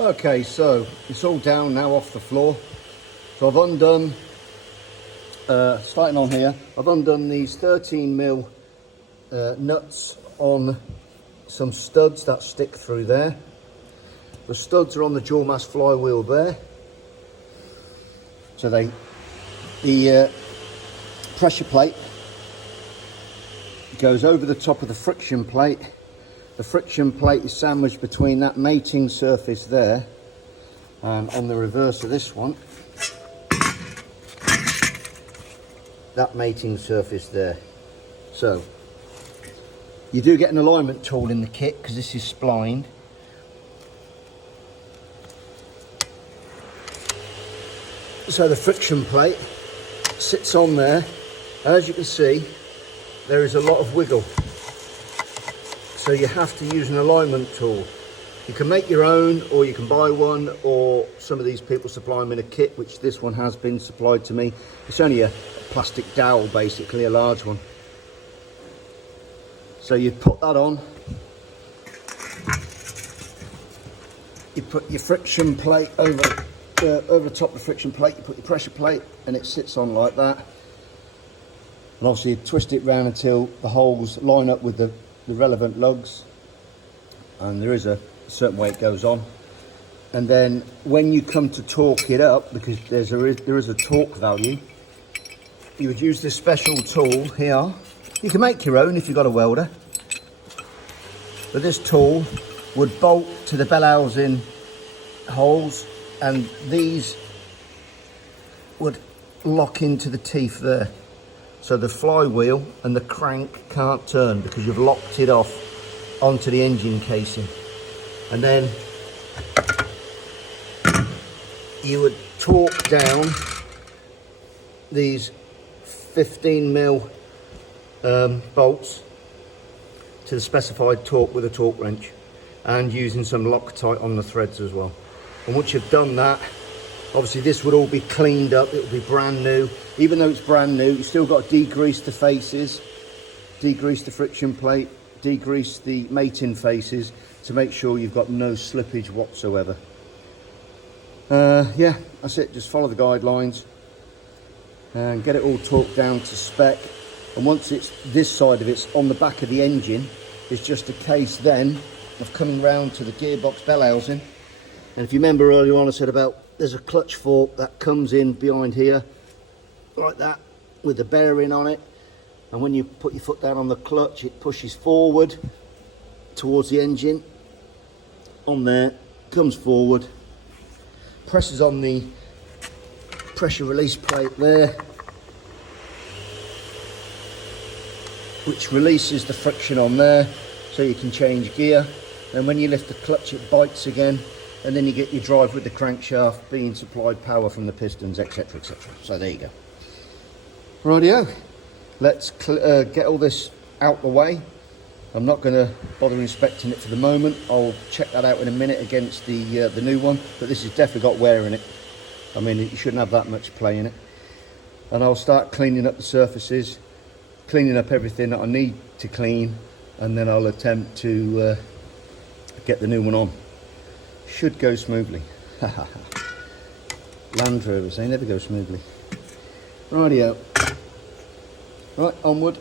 Okay, so it's all down now off the floor. So I've undone, starting on here, I've undone these 13mm nuts on some studs that stick through there. The studs are on the dual mass flywheel there. So the pressure plate goes over the top of the friction plate. The friction plate is sandwiched between that mating surface there and on the reverse of this one, that mating surface there. So you do get an alignment tool in the kit because this is splined. So the friction plate sits on there, and as you can see there is a lot of wiggle, so you have to use an alignment tool. You can make your own, or you can buy one, or some of these people supply them in a kit, which this one has been supplied to me. It's only a plastic dowel, basically a large one. So you put that on, you put your friction plate over the top of the friction plate, you put your pressure plate, and it sits on like that. And obviously you twist it round until the holes line up with the relevant lugs, and there is a certain way it goes on. And then when you come to torque it up, because there is a torque value, you would use this special tool here. You can make your own if you've got a welder, but this tool would bolt to the bell housing holes, and these would lock into the teeth there. So the flywheel and the crank can't turn because you've locked it off onto the engine casing. And then you would torque down these 15mm bolts to the specified torque with a torque wrench, and using some Loctite on the threads as well. And once you've done that, obviously this would all be cleaned up, it would be brand new. Even though it's brand new, you've still got to degrease the faces, degrease the friction plate, degrease the mating faces to make sure you've got no slippage whatsoever. Yeah, that's it. Just follow the guidelines and get it all torqued down to spec. And once it's this side of it's on the back of the engine, it's just a case then of coming round to the gearbox bell housing. And if you remember earlier on, I said about there's a clutch fork that comes in behind here like that with the bearing on it, and when you put your foot down on the clutch it pushes forward towards the engine. On there, comes forward, presses on the pressure release plate there, which releases the friction on there so you can change gear. And when you lift the clutch it bites again, and then you get your drive with the crankshaft being supplied power from the pistons, etc, etc. So there you go. Rightio, let's get all this out the way. I'm not going to bother inspecting it for the moment. I'll check that out in a minute against the new one, but this has definitely got wear in it. I mean, you shouldn't have that much play in it. And I'll start cleaning up the surfaces, cleaning up everything that I need to clean, and then I'll attempt to get the new one on. Should go smoothly. Land Rovers, they never go smoothly. Rightio. Right, onward.